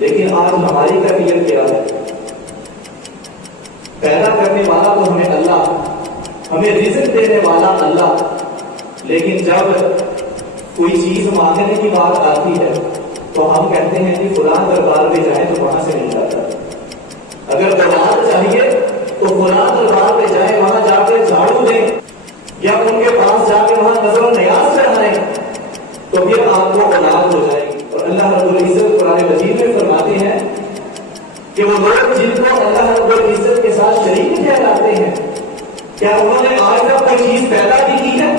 لیکن آج ہماری تربیت کیا ہے؟ پیدا کرنے والا تو ہمیں اللہ، ہمیں رزق دینے والا اللہ، لیکن جب کوئی چیز مانگنے کی بات آتی ہے تو ہم کہتے ہیں کہ فلاں دربار پہ جائیں تو وہاں سے نہیں جاتا، اگر دربار چاہیے تو فلاں دربار پہ جائیں، وہاں جا کے جھاڑو دیں یا ان کے پاس جا کے وہاں نظر و نیاز چڑھائیں تو پھر آپ کو اولاد ہو جائے گی۔ اور اللہ رب العزت قرآن مجید میں فرماتے ہیں کہ وہ لوگ جن کو اللہ رب العزت کے ساتھ شریک ٹھہراتے ہیں، کیا انہوں نے آج تک کوئی چیز پیدا بھی کی ہے؟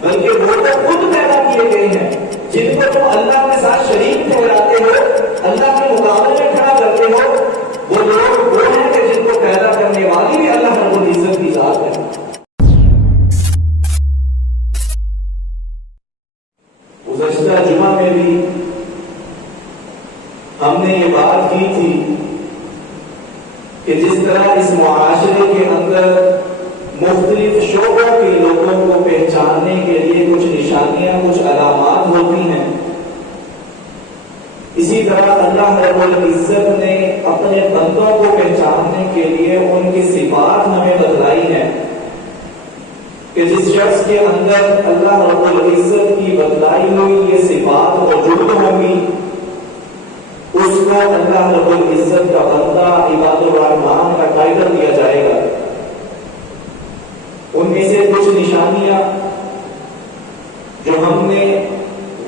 بلکہ وہ تو خود پیدا کیے گئے ہیں۔ جن کو تم اللہ کے ساتھ شریک ٹھہراتے ہو، اللہ کے مقابلے میں کھڑا کرتے ہو، وہ لوگ وہ ہیں کہ جن کو پیدا کرنے والی بھی اللہ رب العزت کی ذات ہے۔ گزشتہ جمعہ میں بھی ہم نے یہ بات کی تھی کہ جس طرح اس معاشرے کے اندر مختلف شعبوں کے لوگوں کو پہچاننے کے لیے کچھ نشانیاں، کچھ علامات ہوتی ہیں، اسی طرح اللہ رب العزت نے اپنے بندوں کو پہچاننے کے لیے ان کی صفات ہمیں بتلائی ہیں کہ جس شخص کے اندر اللہ رب العزت کی بتلائی ہوئی یہ صفات موجود ہوں گی، اس کو اللہ رب العزت کا بندہ، عباد الرحمان کا ٹائٹل دیا جائے گا۔ ان میں سے کچھ نشانیاں جو ہم نے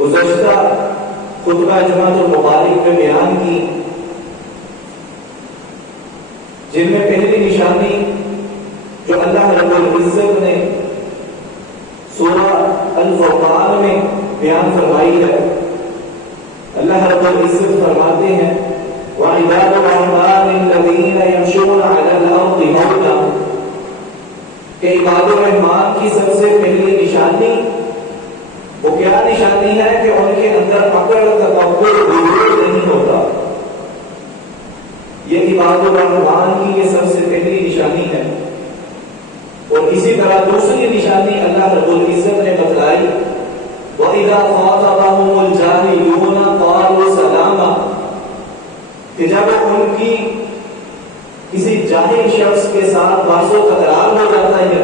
گزشتہ خطبہ جمعہ المبارک میں بیان کی، جن میں پہلی نشانی جو اللہ رب العزت نے سورہ الفرقان میں بیان فرمائی ہے، اللہ رب العزت فرماتے ہیں وَعِبَادُ الرَّحْمَنِ الَّذِينَ يَمْشُونَ عَلَى الْأَرْضِ هَوْنًا، کہ عباد الرحمان کی سب سے پہلی نشانی وہ کیا نشانی ہے کہ ان کے اندر عقل، تکبر، غرور نہیں ہوتا۔ یہ عباد الرحمان کی یہ سب سے پہلی نشانی ہے۔ اور اسی طرح دوسری نشانی اللہ رب العزت نے بتلائی وَإِذَا خَاطَبَهُمُ الْجَاهِلُونَ قَالُوا سَلَامًا، کہ جب ان کی کسی جاہل شخص کے ساتھ بحث و تکرار ہو جاتا ہے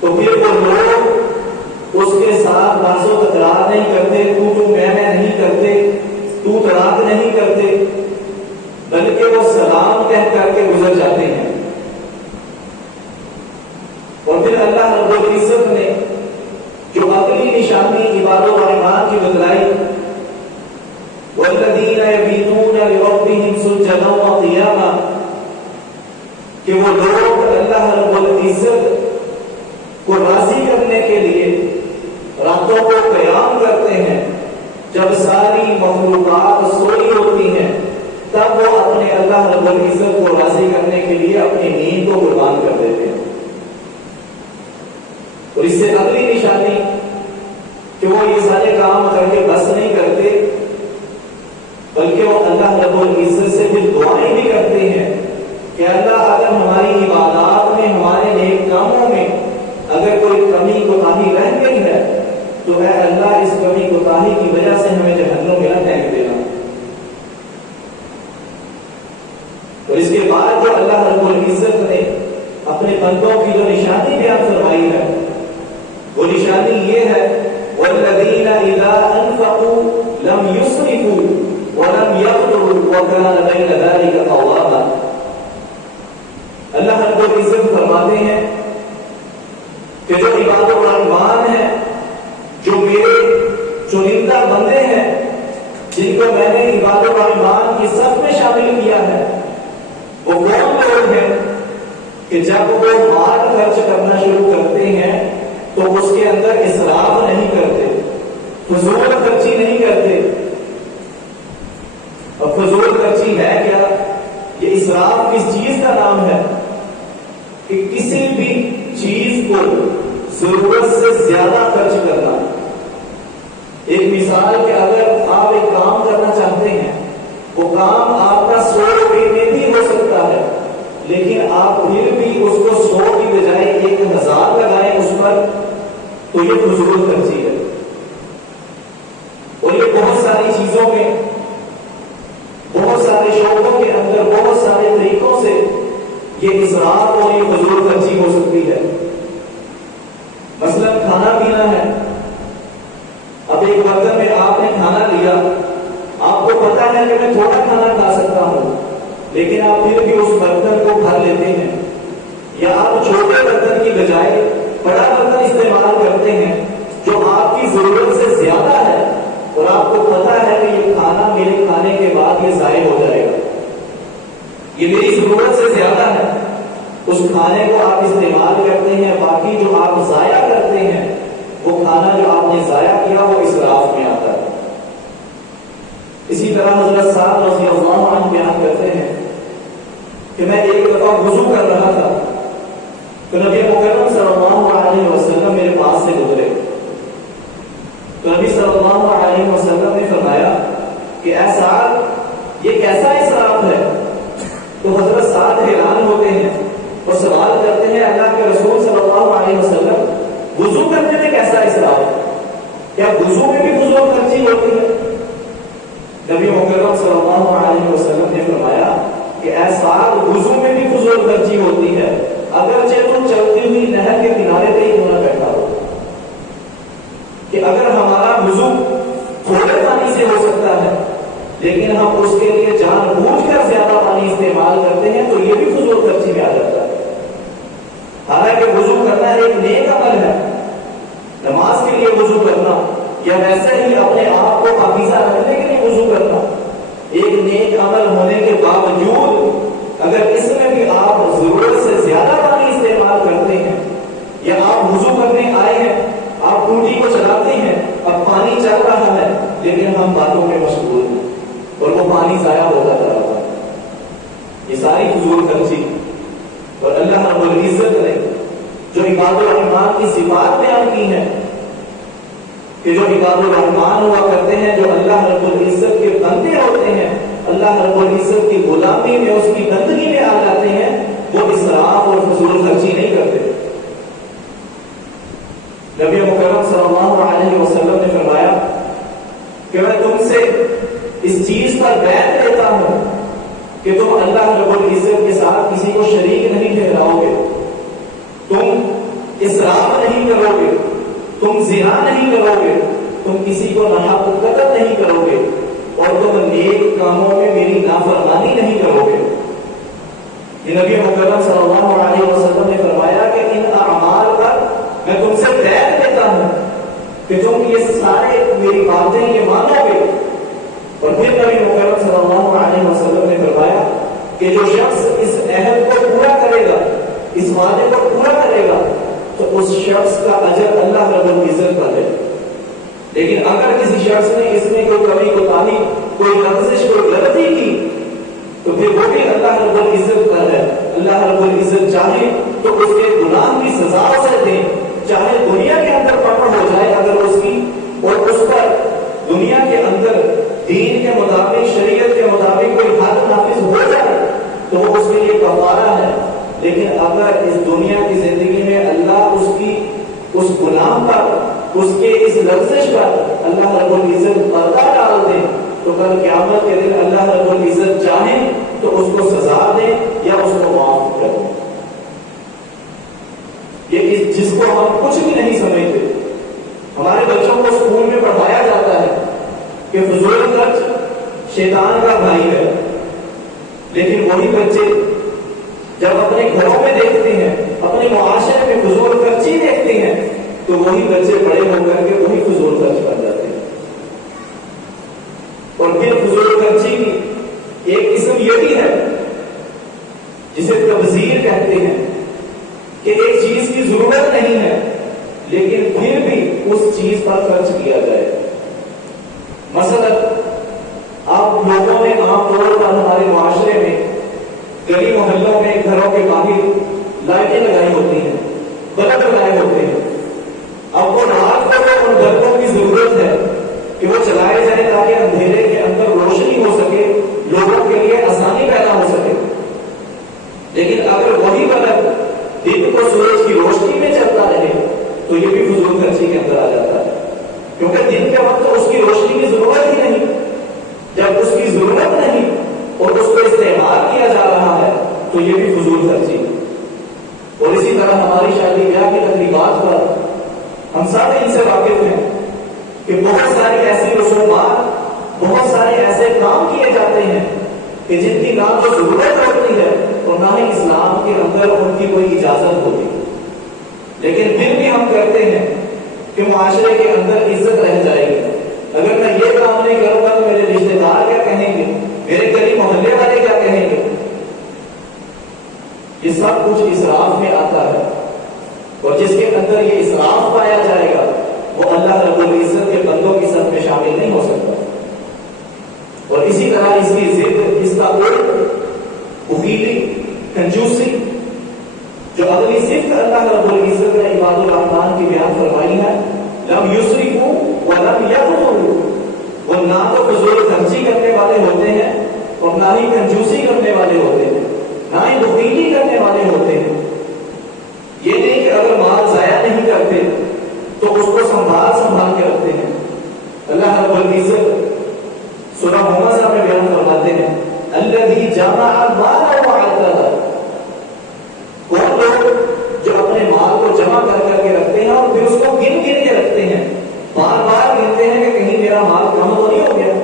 تو پھر وہ لوگ اس کے ساتھ بحث و تکرار نہیں کرتے، تو میں نہیں کرتے، تو تڑاک نہیں کرتے، بلکہ وہ سلام کہہ کر کے گزر جاتے ہیں۔ اور پھر اللہ رب العزت نے جو اگلی نشانی عباد الرحمان کی بتلائی وَالَّذِينَ يَبِيتُونَ لِرَبِّهِمْ سُجَّدًا وَقِيَامًا، کہ وہ لوگ اللہ رب العزت کو راضی کرنے کے لیے راتوں کو قیام کرتے ہیں، جب ساری مخلوقات سوئی ہوتی ہیں تب وہ اپنے اللہ رب العزت کو راضی کرنے کے لیے اپنی نیند کو قربان کر دیتے ہیں۔ اور اس سے اگلی نشانی کہ وہ یہ سارے کام کر کے بس نہیں کرتے، بلکہ وہ اللہ رب العزت سے پھر دعائیں بھی کرتے ہیں کہ اللہ اگر ہماری عبادات میں، ہمارے نیک کاموں میں اگر کوئی کمی کوتاہی رہ گئی ہے تو اے اللہ اس کمی کوتاہی کی وجہ سے ہمیں جہنم میں نہ پھینک دینا۔ اور اس کے بعد جو اللہ رب العزت نے اپنے بندوں کی جو نشانی بیان فرمائی ہے وہ نشانی یہ ہے وَالَّذِينَ إِذَا أَنفَقُوا لَمْ يُسْرِفُوا وَلَمْ يَقْتُرُوا وَكَانَ بَيْنَ ذَلِكَ قَوَامًا، اللہ رب العزت فرماتے ہیں کہ جو عباد الرحمان ہیں، جو میرے چنندہ بندے ہیں، جن کو میں نے عباد الرحمان کی صف میں شامل کیا ہے، وہ کون لوگ ہیں کہ جب وہ مال خرچ کرنا شروع کرتے ہیں تو اس کے اندر اسراف نہیں کرتے، فضول خرچی نہیں کرتے۔ اور فضول خرچی ہے کیا؟ یہ اسراف کس چیز کا نام ہے کہ کسی بھی چیز کو ضرورت سے زیادہ خرچ کرنا۔ ایک مثال کہ اگر آپ ایک کام کرنا چاہتے ہیں، وہ کام آپ کا 100 روپے میں بھی ہو سکتا ہے، لیکن آپ پھر بھی اس کو 100 کی بجائے 1000 لگائیں اس پر، تو یہ فضول خرچی ہے۔ اور یہ بہت ساری چیزوں میں یہ اسراف اور یہ فضول خرچی ہو سکتی ہے۔ مثلا کھانا پینا ہے، اب ایک برتن میں آپ نے کھانا لیا، آپ کو پتا ہے کہ میں تھوڑا کھانا کھا سکتا ہوں، لیکن آپ پھر بھی اس برتن کو بھر لیتے ہیں، یا آپ چھوٹے برتن کی بجائے بڑا برتن استعمال کرتے ہیں جو آپ کی ضرورت سے زیادہ ہے، اور آپ کو پتا ہے کہ یہ کھانا میرے کھانے کے بعد یہ ضائع ہو جائے گا، یہ میری ضرورت سے زیادہ ہے، اس کھانے کو آپ استعمال کرتے ہیں، باقی جو آپ ضائع کرتے ہیں وہ کھانا جو آپ نے ضائع کیا وہ اسراف میں آتا ہے۔ اسی طرح حضرت سعد رضی اللہ عنہ بیان کرتے ہیں کہ میں ایک دفعہ وضو کر رہا تھا تو نبی مکرم صلی اللہ علیہ وسلم میرے پاس سے گزرے، تو نبی صلی اللہ علیہ وسلم نے فرمایا کہ اے سعد یہ کیسا اسراف ہے؟ تو حضرت سعد حیران ہوتے ہیں اور سوال کرتے ہیں اللہ کے رسول صلی اللہ علیہ وسلم وضو کرنے میں کیسا اسراف؟ کیا وضو میں بھی فضول خرچی ہوتی ہے؟ نبی مکرم صلی اللہ علیہ وسلم نے فرمایا کہ اے سعد وضو میں بھی فضول خرچی ہوتی ہے، اگرچہ تم چلتی ہوئی نہر کے کنارے پہ ہی کیوں نہ بیٹھا ہو، کہ اگر ہمارا وضو تھوڑے پانی سے ہو سکتا ہے لیکن ہم اس کے لیے جان بوجھ کر زیادہ پانی استعمال کرتے ہیں تو یہ بھی فضول خرچی میں آ جاتا ہے۔ حالانکہ وضو کرنا ایک نیک عمل ہے، نماز کے لیے وضو کرنا یا ویسے ہی اپنے آپ کو پاکیزہ رکھنے کے لیے وضو کرنا ایک نیک عمل ہونے کے باوجود اگر اس میں بھی آپ ضرورت سے زیادہ پانی استعمال کرتے ہیں، یا آپ وضو کرنے آئے ہیں، آپ ٹوٹی کو چلاتے ہیں، اب پانی چل رہا ہے لیکن ہم باتوں میں مشغول ہیں اور وہ پانی ضائع ہوتا جا رہا ہے، یہ ساری فضول خرچی۔ اور اللہ رب العزت نے جو عباد الرحمان کی صفات بیان کی ہیں کہ جو عباد الرحمان ہوا کرتے ہیں، جو اللہ رب العزت کے بندے ہوتے ہیں، اللہ رب العزت کی غلامی میں اس کی بندگی میں آ جاتے ہیں، وہ اسراف اور فضول خرچی نہیں کرتے۔ نبی مکرم صلی اللہ علیہ وسلم نے فرمایا کہ میں تم سے اس چیز پر بیعت لیتا ہوں کہ تم اللہ رب العزت کے ساتھ کسی کو شریک نہیں ٹھہراؤ گے، تم اسراف نہیں کرو گے، تم زنا نہیں کرو گے، تم کسی کو ناحق قتل نہیں کرو گے، اور تم نیک کاموں میں میری نافرمانی نہیں کرو گے۔ یہ نبی مکرم صلی اللہ علیہ وسلم نے فرمایا کہ ان اعمال پر میں تم سے بیعت لیتا ہوں کہ تم یہ سارے میری باتیں یہ مانو گے۔ اور پھر نبی مکرم صلی اللہ علیہ وسلم نے فرمایا کہ جو شخص اس عہد کو پورا کرے گا، اس وعدے کو پورا کرے گا، تو اس شخص کا اجر اللہ رب العزت کا ہے، لیکن اگر کسی شخص نے اس میں کوئی کمی کوتاہی، کوئی لغزش، کوئی غلطی کی تو پھر وہ بھی اللہ رب العزت کا ہے۔ اللہ رب العزت چاہے تو اس کے گناہ کی سزا اسے دے، چاہے دنیا کے اندر پکڑ ہو جائے اگر اس کی، اور اس پر دنیا کے اندر دین کے مطابق، شریعت کے مطابق کوئی حد نافذ ہو جائے تو وہ اس کے لیے کفارہ ہے، لیکن اگر اس دنیا کی زندگی میں اللہ اس کی اس گناہ پر، اس کے اس لغزش پر اللہ رب العزت پردہ ڈال دے تو کل قیامت کے دن اللہ رب العزت چاہے تو اس کو سزا دے یا اس کو معاف کر دے۔ یہ جس کو ہم کچھ بھی نہیں سمجھتے، ہمارے بچوں کو اسکول میں پڑھایا جاتا ہے کہ فضول خرچ شیطان کا بھائی ہے، لیکن وہی بچے جب اپنے گھروں میں دیکھتے ہیں، اپنے معاشرے میں فضول خرچی دیکھتے ہیں، تو وہی بچے بڑے ہو کر کے وہی فضول خرچ کر جاتے ہیں۔ اور پھر فضول خرچی کی ایک قسم یہ بھی ہے جسے تبذیر کہتے ہیں کہ ایک چیز کی ضرورت نہیں ہے لیکن پھر بھی اس چیز پر خرچ کیا جائے۔ مثلا آپ لوگوں نے عام طور پر ہمارے معاشرے میں گلی محلوں میں گھروں کے باہر لائٹیں لگائی ہوتی ہیں، بلب لگائے ہوتے ہیں، اب وہ رات کو ان بلبوں کی ضرورت ہے کہ وہ چلائے جائیں تاکہ اندھیرے کے اندر روشنی ہو سکے، لوگوں کے لیے آسانی پیدا ہو سکے، لیکن اگر وہی بلب دن کو سورج کی روشنی میں چلتا رہے تو یہ بھی فضول خرچی کے اندر آ جاتا ہے، کیونکہ دن کے وقت اس کی روشنی کی ضرورت ہی نہیں۔ جب اس کی ضرورت نہیں اور اس کو استعمال کیا جا رہا ہے تو یہ بھی فضول خرچی ہے۔ اور اسی طرح ہماری شادی بیاہ کی تقریبات پر ہم سب ان سے واقف ہیں کہ بہت ساری ایسی رسومات، بہت سارے ایسے کام کیے جاتے ہیں کہ جن کی نہ تو ضرورت ہوتی ہے اور نہ ہی اسلام کے اندر ان کی کوئی اجازت ہوتی، لیکن پھر بھی ہم کرتے ہیں کہ معاشرے کے اندر عزت رہ جائے گی۔ اگر میں یہ کام نہیں کروں گا تو میرے رشتے دار کیا کہیں گے، میرے گلی محلے والے کیا کہیں گے۔ یہ سب کچھ اسراف میں آتا ہے، اور جس کے اندر یہ اسراف پایا جائے گا وہ اللہ رب العزت کے بندوں کی صف میں شامل نہیں ہو سکتا۔ اور اسی طرح اس کی ضد، اس کا بخیلی، کنجوسی، جو اگلی صفت اللہ رب العزت نے عباد الرحمن کی بیان فرمائی ہے، لم یسرفوا ولم یقتروا، وہ نہ تو فضول خرچی کرنے والے ہوتے ہیں اور نہ ہی کنجوسی کرنے والے ہوتے ہیں، نہ ہی بخیلی کرنے والے ہوتے ہیں۔ یہ نہیں کہ اگر مال ضائع نہیں کرتے تو اس کو سنبھال کے رکھتے ہیں۔ اللہ رب العزت سورہ حمزہ میں بیان فرماتے ہیں، الذی جمع مالہ وعددہ، وہ لوگ جو اپنے مال کو جمع کر کے رکھتے ہیں اور پھر اس کو گن کے رکھتے ہیں، بار بار گنتے ہیں کہ کہیں میرا مال کم تو نہیں ہو گیا۔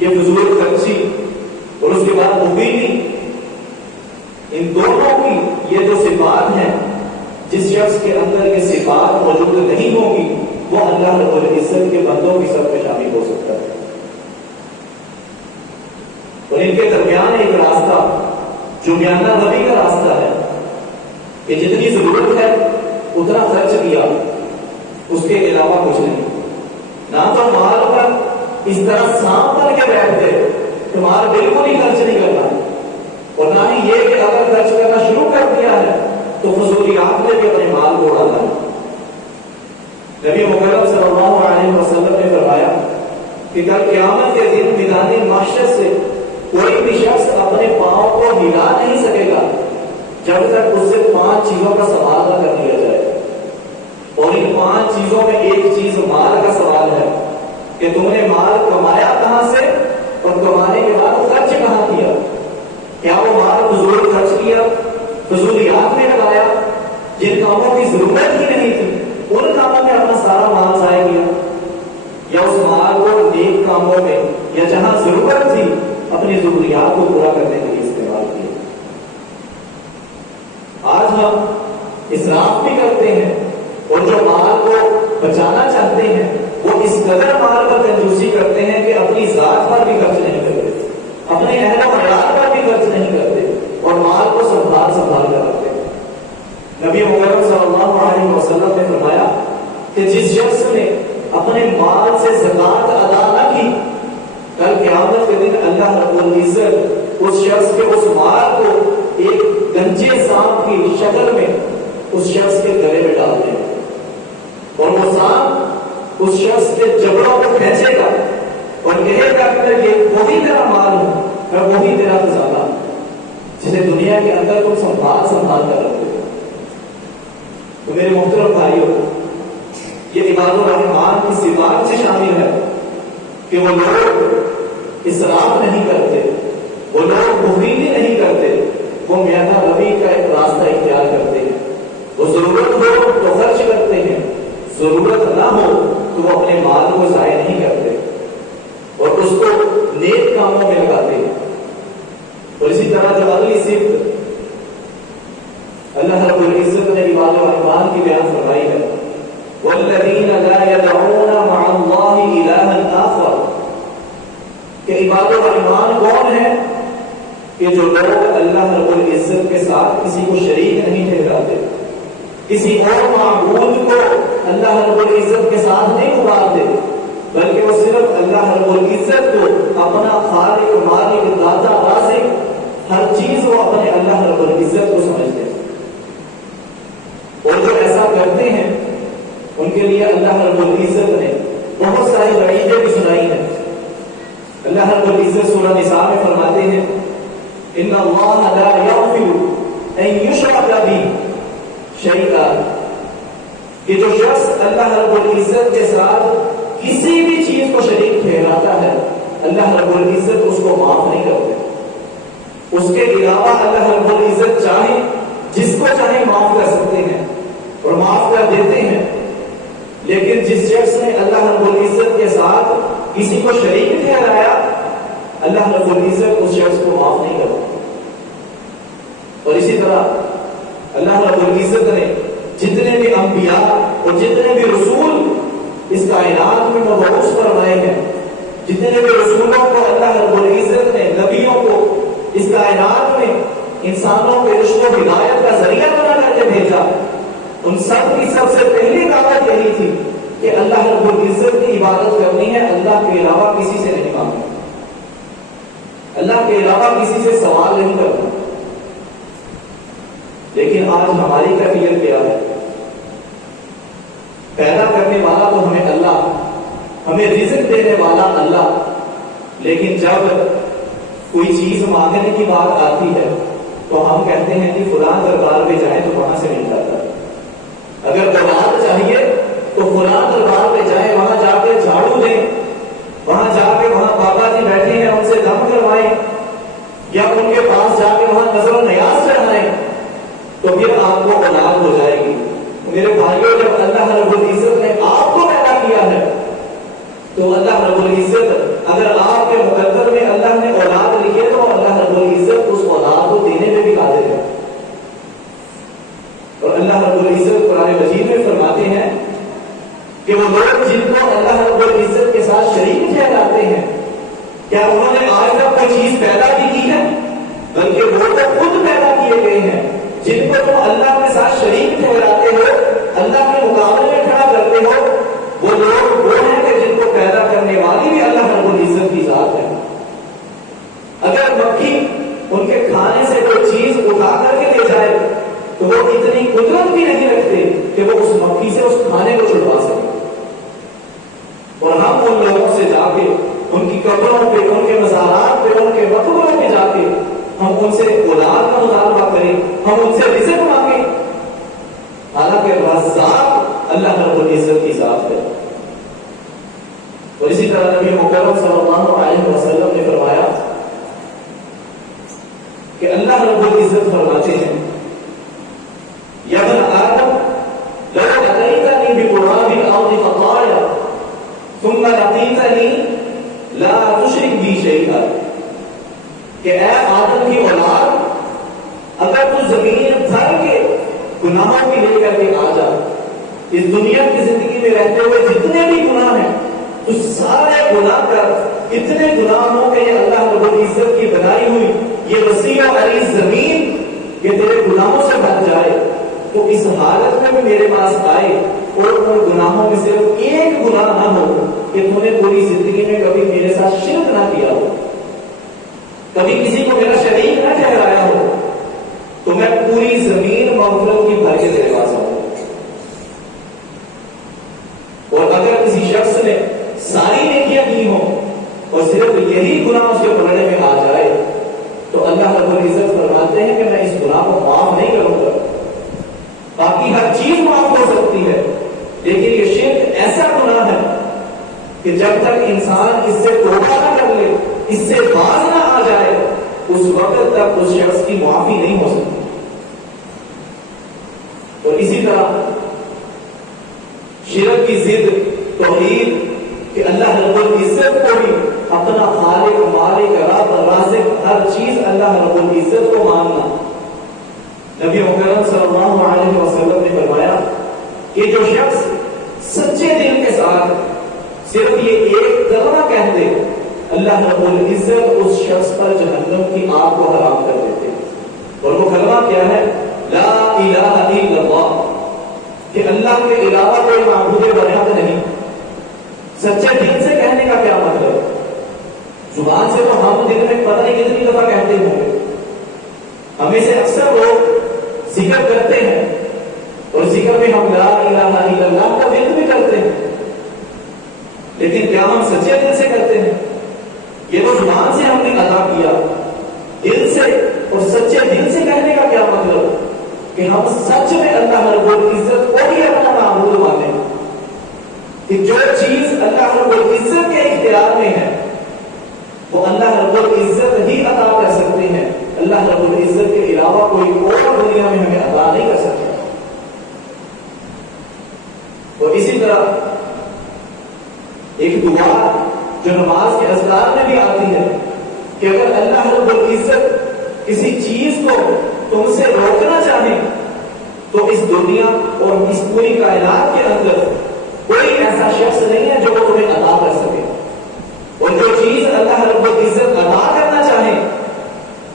یہ فضول خرچی اور اس کے بعد بخیلی، ان دونوں کی یہ جو صفات ہیں، جس شخص کے اندر یہ صفات موجود نہیں ہوگی وہ اللہ رب العزت کے بندوں کی صف میں شامل ہو سکتا ہے۔ اور ان کے درمیان ایک راستہ جو میانہ روی کا راستہ ہے کہ جتنی ضرورت ہے اتنا خرچ کیا، اس کے علاوہ کچھ نہیں۔ نہ تو مال پر اس طرح سانپ بن کے بیٹھتے کہ مال بالکل ہی خرچ نہیں کرنا، اور نہ ہی یہ کہ اگر خرچ کرنا شروع کر دیا ہے تو فضولیات میں بھی اپنے مال کو اڑانا ہے۔ نبی مکرم صلی اللہ علیہ وسلم نے فرمایا کہ کل قیامت کے دن میدان محشر سے کوئی بھی شخص اپنے پاؤں کو ہلا نہیں سکے گا جب تک اس سے 5 چیزوں کا سوال نہ کر دیا جائے، اور ان 5 چیزوں میں ایک چیز مال کا سوال ہے کہ تم نے مال کمایا کہاں سے اور کمانے کے بعد خرچ کہاں کیا۔ کیا وہ مال فضول خرچ کیا، فضولیات میں لگایا، جن کاموں کی ضرورت ہی نہیں تھی ان کاموں میں اپنا سارا مال ضائع کیا، یا اس مال کو نیک کاموں میں یا جہاں ضرورت تھی اپنی ضروریات کو پورا کرنے کے لیے استعمال کیا۔ آج ہم اسراف بھی کرتے ہیں اور جو مال کو بچانا چاہتے ہیں وہ اس قدر مال پر کنجوسی کرتے ہیں کہ اپنی ذات پر بھی خرچ نہیں کرتے، اپنے اہل و عیال پر بھی خرچ نہیں کرتے اور مال کو سنبھال کر رکھتے ہیں۔ نبی مکرم صلی اللہ علیہ وسلم نے فرمایا کہ جس شخص نے اپنے مال سے زکات ادا نہ کی، کل قیامت کے دن اللہ رب العزت اس شخص کے اس مال کو ایک گنجے سانپ کی شکل میں اس شخص کے گلے میں ڈال دے گا، اور وہ سانپ اس شخص کے جبڑوں کو کھینچے گا اور کہے گا کہ یہ وہی تیرا مال ہوں، میں وہی تیرا خزانہ ہوں جسے دنیا کے اندر تم سنبھال کر رکھتے ہو۔ تو میرے محترم بھائیوں، یہ عباد الرحمن کی صفات سے شامل ہے کہ وہ لوگ اسراف نہیں کرتے، وہ لوگ بخیلی نہیں کرتے، وہ میانہ روی کا ایک راستہ اختیار کرتے ہیں۔ وہ ضرورت ہو تو خرچ کرتے ہیں، ضرورت نہ ہو تو وہ اپنے مال کو ضائع نہیں کرتے اور اس کو نیک کاموں میں لگاتے ہیں۔ اور اسی طرح جو اگلی صفت اللہ رب العزت نے عباد الرحمن کی بیان فرمائی ہے، والذین لا يدعون مع اللہ الہا آخر، کہ عباد الرحمن کون ہے کہ جو لوگ اللہ رب العزت کے ساتھ کسی کو شریک نہیں ٹھہراتے، کسی اور معبود کو اللہ رب العزت کے ساتھ نہیں ابھارتے، بلکہ وہ صرف اللہ رب العزت کو اپنا خالق، مالک، داتا، رازق، ہر چیز وہ اپنے اللہ رب العزت کو سمجھتے ہیں۔ اور جو ایسا کرتے ہیں ان کے لیے اللہ رب العزت نے بہت ساری وعیدیں بھی سنائی ہیں۔ اللہ رب العزت سورہ نساء میں فرماتے ہیں، ان اللہ لا یغفر ان یشرک بہ شیئا، کہ جو شخص اللہ رب العزت کے ساتھ کسی بھی چیز کو شریک ٹھہراتا ہے اللہ رب العزت اس کو معاف نہیں کرتے۔ اس کے علاوہ اللہ رب العزت چاہے جس کو چاہے معاف کر سکتے ہیں اور معاف کر دیتے ہیں، لیکن جس شخص نے اللہ رب العزت کے ساتھ کسی کو شریک ٹھہرایا، اللہ رب العزت اس شخص کو معاف نہیں کرتا۔ اور اسی طرح اللہ رب العزت نے جتنے بھی انبیاء اور جتنے بھی رسول اس کائنات میں مبعوث فرمائے ہیں، جتنے بھی رسولوں کو اللہ رب العزت نے، نبیوں کو اس کائنات میں انسانوں کے رشت و ہدایت کا ذریعہ بنا کر کے بھیجا، ان سب کی سب سے پہلی دعوت یہی تھی کہ اللہ رب العزت کی عبادت کرنی ہے، اللہ کے علاوہ کسی سے نہیں مانگنا، اللہ کے علاوہ کسی سے سوال نہیں کرنا۔ لیکن آج ہماری کیفیت کیا ہے؟ پیدا کرنے والا تو ہمیں اللہ، ہمیں رزق دینے والا اللہ، لیکن جب کوئی چیز مانگنے کی بات آتی ہے تو ہم کہتے ہیں کہ فلاں دربار پہ جائیں تو وہاں سے مل جاتا ہے۔ اگر اولاد چاہیے تو فلاں دربار پہ جائیں، وہاں جا کے جھاڑو دیں، وہاں جا کے وہاں بابا جی بیٹھے ہیں ان سے دم کروائیں، یا ان کے پاس جا کے وہاں نظر و نیاز چڑھائیں تو پھر آپ کو اولاد ہو جائے گی۔ میرے بھائیوں، جب اللہ رب العزت نے آپ کو پیدا کیا ہے تو اللہ رب العزت اگر آپ کے مقدر میں اللہ نے اولاد لکھے تو اللہ رب العزت اس اولاد کو دینے میں بھی قادر ہے۔ اور اللہ رب العزت قرآن مجید میں فرماتے ہیں کہ وہ لوگ جن کو اللہ رب العزت کے ساتھ شریک ٹھہراتے ہیں، کیا انہوں نے آج تک کوئی چیز پیدا بھی کی ہے؟ بلکہ وہ تو خود پیدا کیے گئے ہیں۔ جن کو تم اللہ کے ساتھ شریک ٹھہراتے ہو، اللہ کے مقابلے میں کھڑا کرتے ہو، وہ لوگ وہ ہیں کہ جن کو پیدا کرنے والی بھی اللہ رب العزت کی ذات ہے۔ اگر مکھی ان کے کھانے سے کوئی چیز اٹھا کر کے لے جائے تو وہ اتنی قدرت بھی نہیں رکھتے کہ وہ اس مکھی سے اس کھانے کو چھڑوا سکے۔ اور ہم ان لوگوں سے جا کے ان کی قبروں پہ، ان کے مزارات پہ، ان کے مقبروں پہ جا کے ہم ان سے اولاد کا مطالبہ کریں، ہم ان سے رزق مانگیں، حالانکہ رزاق اللہ رب العزت کی ذات ہے۔ اور اسی طرح نبی مکرم صلی اللہ علیہ وسلم نے فرمایا کہ اللہ رب العزت فرماتے ہیں، یا ابن آدم لو اتیتنی بقراب الارض خطایا ثم لقیتنی لا تشرک بی شیئا، کہ اے آدم کی اولاد، اگر تو زمین بھر کے گناہوں کی لے کر کے آ جا، اس دنیا کی زندگی میں رہتے ہوئے جتنے بھی گناہ ہیں تو سارے گناہ کر، اتنے گناہ ہوں کہ یہ اللہ رب العزت کی بنائی ہوئی یہ وسیع و عریض زمین کہ تیرے گناہوں سے بھر جائے، تو اس حالت میں بھی میرے پاس آئے اور ان گناہوں میں صرف ایک گناہ نہ ہو کہ تم نے پوری زندگی میں کبھی میرے ساتھ شرک نہ کیا ہو، کبھی کسی کو میرا شریک نہ ٹھہرایا ہو، تو میں پوری زمین مغفرت کی بھر کے تیرے پاس آؤں۔ اور اگر کسی شخص نے ساری نیکیاں کی ہوں اور صرف یہی گناہ اس کے پلڑے میں آ جائے تو اللہ رب العزت فرماتے ہیں کہ میں اس گناہ کو معاف نہیں کروں گا۔ باقی ہر چیز معاف ہو سکتی ہے، لیکن یہ شرک ایسا گناہ ہے کہ جب تک انسان اس سے توبہ نہ کر لے، اس سے باز نہ آ جائے، اس وقت تک اس شخص کی معافی نہیں ہو سکتی۔ اور اسی طرح شرک کی ضد توحید، کہ اللہ رب العزت کو بھی اپنا خالق، مالک، رب، رازق، ہر چیز اللہ رب العزت کو ماننا۔ نبی مکرم صلی اللہ علیہ وسلم نے فرمایا کہ جو شخص سچے دل کے ساتھ صرف یہ ایک کلمہ کہہ دے، اللہ رب العزت اس شخص پر جہنم کی آگ کو حرام کر دیتے۔ اور وہ کلمہ کیا ہے؟ لا الہ الا اللہ، کہ اللہ کے علاوہ کوئی معبود برحق نہیں۔ سچے دل سے کہنے کا کیا مطلب؟ زبان سے تو ہم دن میں پتہ نہیں کتنی دفعہ کہتے ہوں گے، ہمیں سے اکثر لوگ ذکر کرتے ہیں اور ذکر میں ہم لا الہ الا اللہ کا ذکر بھی کرتے ہیں، لیکن کیا ہم سچے دل سے کرتے ہیں؟ یہ تو زبان سے ہم نے ادا کیا، دل سے اور سچے دل سے کہنے کا کیا مطلب؟ کہ ہم سچ میں اللہ رب العزت کو ہی اپنا معبود مانیں، کہ جو چیز اللہ رب العزت کے اختیار میں ہے وہ اللہ رب العزت ہی عطا کر سکتے ہیں، اللہ رب العزت کے علاوہ کوئی اور دنیا میں ہمیں عطا نہیں کر سکتا. اور اسی طرح ایک دعا جو نماز کے اذکار میں بھی آتی ہے کہ اگر اللہ رب العزت کسی چیز کو تم سے روکنا چاہے تو اس دنیا اور اس پوری کائنات کے اندر کوئی ایسا شخص نہیں ہے جو وہ تمہیں عطا کر سکے. اور جو چیز اللہ رب العزت عطا کرنا چاہے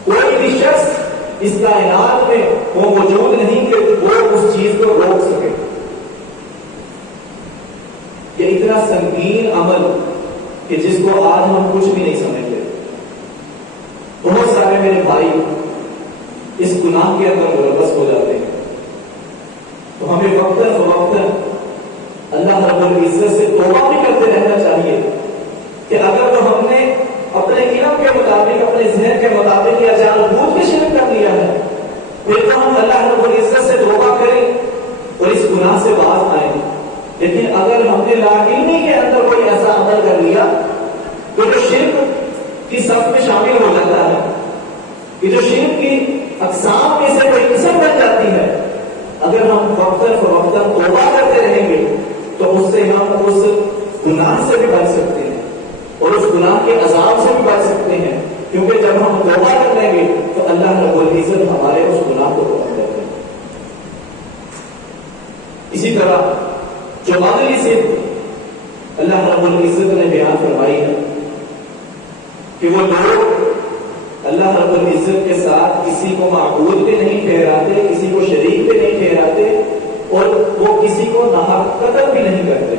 کوئی بھی شخص اس کائنات میں وہ موجود نہیں کہ وہ اس چیز کو روک سکے. یہ اتنا سنگین عمل کہ جس کو آج ہم کچھ بھی نہیں سمجھتے. بہت سارے میرے بھائی اس گناہ کے اندر ملوث ہو جاتے ہیں. تو ہمیں وقتاً فوقتاً اللہ رب العزت سے توبہ بھی کرتے رہنا چاہیے کہ اگر تو ہم نے اپنے علم کے مطابق اپنے ذہن کے مطابق یا جان بوجھ کے شرک کر لیا ہے پھر تو ہم اللہ رب العزت سے توبہ کریں اور اس گناہ سے باز آئیں. لیکن اگر ہم نے لاعلمی کے اندر کوئی ایسا عمل کر لیا تو جو شرک کی صف میں شامل ہو جاتا ہے کہ جو شرک کی اقسام میں سے کوئی قسم بن جاتی ہے, اگر ہم وقتاً فوقتاً توبہ کرتے رہیں گے تو اس سے ہم اس گناہ سے بھی بچ سکتے ہیں اور اس گناہ کے عذاب سے بھی بچ سکتے ہیں. کیونکہ جب ہم توبہ کر لیں گے تو اللہ رب العزت ہمارے اس گناہ کو ختم کرتے ہیں. اسی طرح جو اگلی صفت اللہ رب العزت نے بیان فرمائی ہے کہ وہ لوگ اللہ رب العزت کے ساتھ کسی کو معبود پہ نہیں ٹھہراتے, کسی کو شریک پہ نہیں ٹھہراتے اور وہ کسی کو ناحق قتل بھی نہیں کرتے.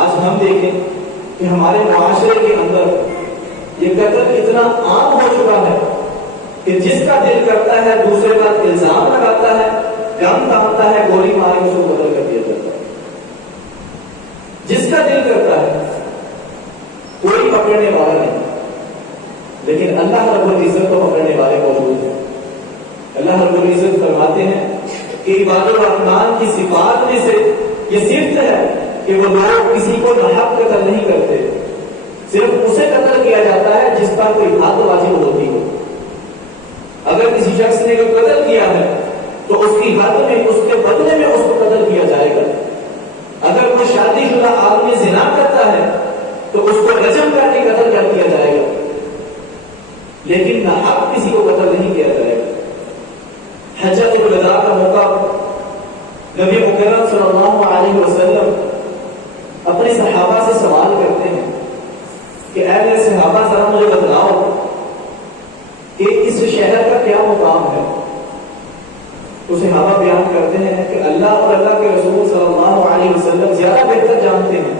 آج ہم دیکھیں کہ ہمارے معاشرے کے اندر یہ قتل اتنا عام ہو چکا ہے کہ جس کا دل کرتا ہے دوسرے پر الزام لگاتا ہے, گن تانتا ہے, گولی مار کے اس کو قتل کر دیا جاتا ہے. جس کا دل کرتا ہے, کوئی پکڑنے والا نہیں. لیکن اللہ رب العزت کو پکڑنے والے موجود ہیں. اللہ رب العزت فرماتے ہیں کہ عباد الرحمن کی صفات میں سے یہ صفت ہے کہ وہ لوگ کسی کو ناحق قتل نہیں کرتے, صرف اسے قتل کیا جاتا ہے جس پر کوئی حد واجب ہوتی ہو. اگر کسی شخص نے کوئی قتل کیا ہے تو اس کی حد میں, اس کے بدلے میں اس کو قتل کیا جائے گا. اگر کوئی شادی شدہ آدمی زنا کرتا ہے تو اس کو رجم کر کے قتل کر دیا جائے گا, لیکن ناحق کسی کو قتل نہیں کیا جائے گا. حجۃ الوداع کا موقع نبی مکرم صلی اللہ علیہ وسلم اپنے صحابہ سے سوال کرتے ہیں کہ اے میرے صحابہ ذرا مجھے بتلاؤ کہ اس شہر کا کیا مقام ہے. تو صحابہ بیان کرتے ہیں کہ اللہ اور اللہ کے رسول صلی اللہ علیہ وسلم زیادہ بہتر جانتے ہیں.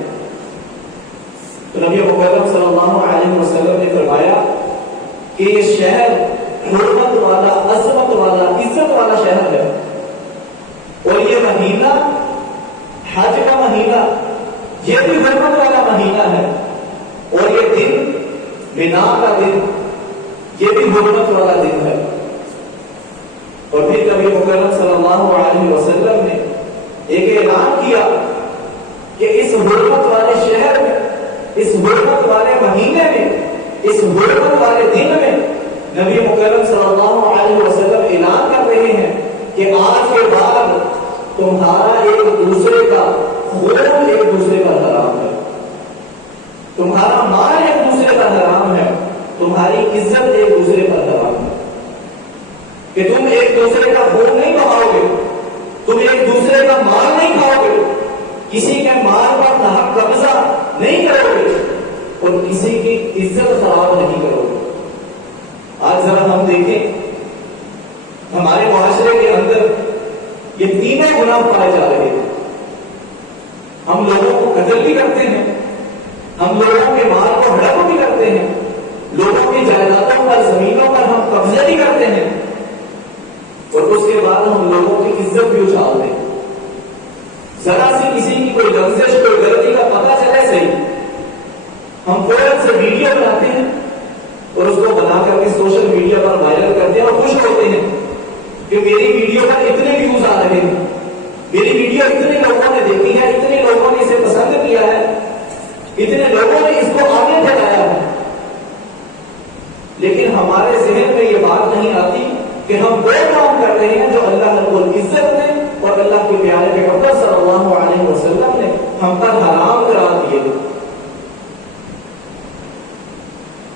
تو نبی مکرم صلی اللہ علیہ وسلم نے فرمایا کہ یہ شہر حرمت والا, عظمت والا, عزت والا شہر ہے, اور یہ مہینہ حج کا مہینہ یہ بھی حرمت والا مہینہ ہے, اور یہ دن بنا کا دن یہ بھی حرمت والا دن ہے. اور پھر نبی مکرم صلی اللہ علیہ وسلم نے ایک اعلان کیا کہ اس حرمت والے شہر میں, اس حرمت والے مہینے میں, اس حرمت والے دن میں نبی مکرم صلی اللہ علیہ وسلم اعلان کر رہے ہیں کہ آج کے بعد تمہارا ایک دوسرے کا خون ایک دوسرے پر حرام ہے, تمہارا مال ایک دوسرے پر حرام ہے, تمہاری عزت ایک دوسرے پر حرام ہے. کہ تم ایک دوسرے کا خون نہیں بہاؤ گے, تم ایک دوسرے کا مال نہیں کھاؤ گے, کسی کے مال پر ناحق قبضہ نہیں کرو گے, اور کسی کی عزت خراب نہیں کرو گے. آج ذرا ہم دیکھیں ہمارے معاشرے کے اندر یہ تینوں گناہ پائے جا رہے ہیں. ہم لوگوں کو قتل بھی کرتے ہیں, ہم لوگوں کے مال کو ہڑپ بھی کرتے ہیں, لوگوں کی جائیدادوں پر, زمینوں پر ہم قبضے بھی کرتے ہیں, اور اس کے بعد ہم لوگوں کی عزت بھی اچھالتے ہیں. ذرا سی کسی کی کوئی لفظش, کوئی غلطی کا پتہ چلے صحیح, ہم فوراً سے ویڈیو بناتے ہیں اور اس کو بنا کر کے سوشل میڈیا پر وائرل کرتے ہیں اور خوش ہوتے ہیں کہ میری ویڈیو پر اتنے ویوز آ رہے ہیں, میری ویڈیو اتنے لوگوں نے دیکھی ہے, اتنے لوگوں نے اسے پسند کیا ہے, اتنے لوگوں نے اس کو آگے پھیلایا ہے. لیکن ہمارے ذہن میں یہ بات نہیں آتی کہ ہم وہ کام کر رہے ہیں جو اللہ رب العزت نے اور اللہ کے پیارے پیغمبر صلی اللہ علیہ وسلم نے ہم پر حرام قرار دیے.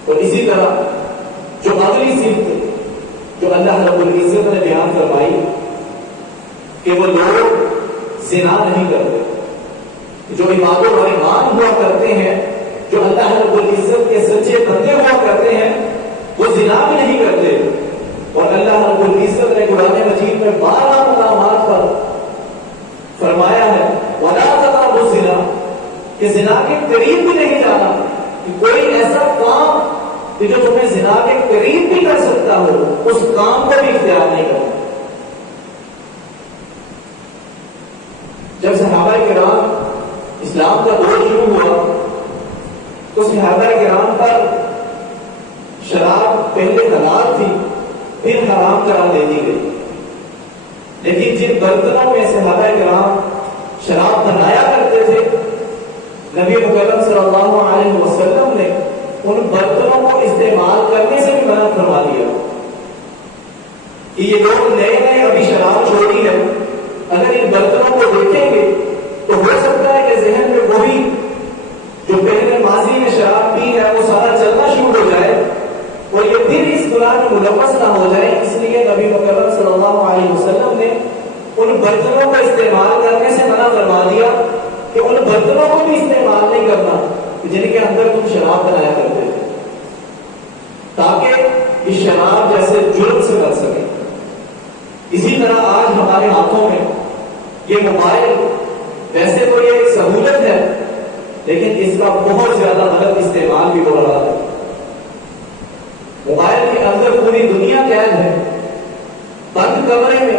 اور اسی طرح جو اگلی صفت جو اللہ رب العزت نے بیان فرمائی کہ وہ لوگ زنا نہیں کرتے، جو عباد و ایمان ہوا کرتے ہیں، جو اللہ رب العزت کے سچے بندے ہوا کرتے ہیں، وہ زنا بھی نہیں کرتے. اور اللہ رب العزت نے قرآن مجید میں 12 مقامات پر فرمایا ہے وَلَا تَقْرَبُوا الزِّنَا، کہ زنا کے قریب بھی نہیں جانا. کہ کوئی ایسا کام کہ جو تمہیں زنا کے قریب بھی کر سکتا ہو، اس کام کو بھی اختیار نہیں کرنا. جب صحابہ کرام اسلام کا دور شروع ہوا تو صحابہ کرام پر شراب پہلے حلال تھی، پھر حرام قرار دے دی گئی. لیکن جن برتنوں میں صحابہ کرام شراب بنایا کرتے تھے، نبی مکرم صلی اللہ علیہ وسلم نے ان برتنوں کو استعمال کرنے سے بھی منع فرما دیا کہ یہ لوگ نئے نئے ابھی شراب چھوڑی ہے، اگر ان برتنوں کو دیکھیں گے تو ہو سکتا ہے کہ ذہن میں وہی جو پہلے ماضی میں شراب پی ہے وہ سارا چلنا شروع ہو جائے اور یہ پھر اس گناہ میں ملوث نہ ہو جائے. اس لیے نبی مکرم صلی اللہ علیہ وسلم نے ان برتنوں کا استعمال کرنے سے منع فرما دیا کہ ان برتنوں کو بھی استعمال نہیں کرنا جن کے اندر تم شراب بنایا کرتے تھے، تاکہ اس شراب جیسے جرم سے بچ سکے. اسی طرح آج ہمارے ہاتھوں میں یہ موبائل، ویسے تو یہ ایک سہولت ہے لیکن اس کا بہت زیادہ غلط استعمال بھی ہو رہا ہے. موبائل کے اندر پوری دنیا قید ہے. بند کمرے میں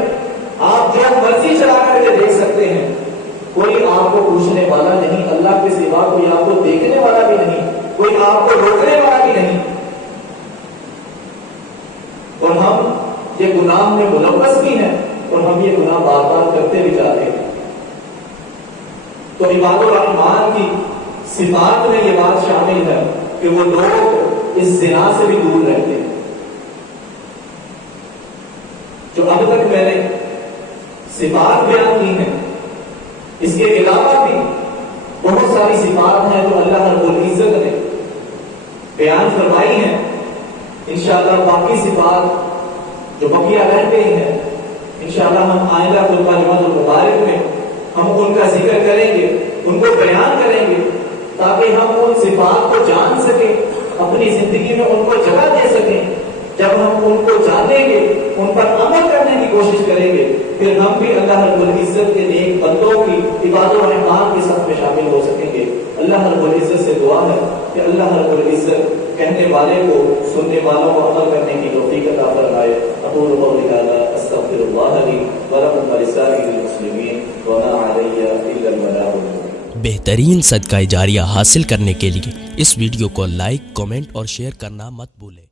آپ جو مرضی چلا کر کے دیکھ سکتے ہیں، کوئی آپ کو پوچھنے والا نہیں، اللہ کے سوا کوئی آپ کو دیکھنے والا بھی نہیں، کوئی آپ کو روکنے والا بھی نہیں. اور ہم یہ گناہ میں ملوث بھی ہیں اور ہم یہ گناہ بار بار کرتے بھی جاتے ہیں. تو عباد الرحمان کی صفات میں یہ بات شامل ہے کہ وہ لوگ اس زنا سے بھی دور رہتے ہیں. جو اب تک میں نے صفات بیان کی ہیں، اس کے علاوہ بھی بہت ساری صفات ہیں جو اللہ رب العزت نے بیان فرمائی ہیں. انشاءاللہ باقی صفات جو بقیہ رہ گئی ہیں انشاءاللہ ہم آئندہ خطبہ جمعۃ المبارک میں ہم ان کا ذکر کریں گے، ان کو بیان کریں گے تاکہ ہم ان صفات کو جان سکیں، اپنی زندگی میں ان کو جگہ دے سکیں. جب ہم ان کو جانیں گے، ان پر عمل کرنے کی کوشش کریں گے، پھر ہم بھی اللہ رب العزت کے نیک بندوں کی عباد الرحمان کے ساتھ میں شامل ہو سکیں گے. اللہ رب العزت سے دعا ہے کہ اللہ رب العزت کہنے والے کو، سننے والوں کو عمل کرنے کی توفیق عطا فرمائے. اقول قولی ھذا استغفر اللہ لی ولکم ولسائر المسلمین وما علی الا البلاغ المبین. بہترین صدقہ جاریہ حاصل کرنے کے لیے اس ویڈیو کو لائک، کمنٹ اور شیئر کرنا مت بھولیں.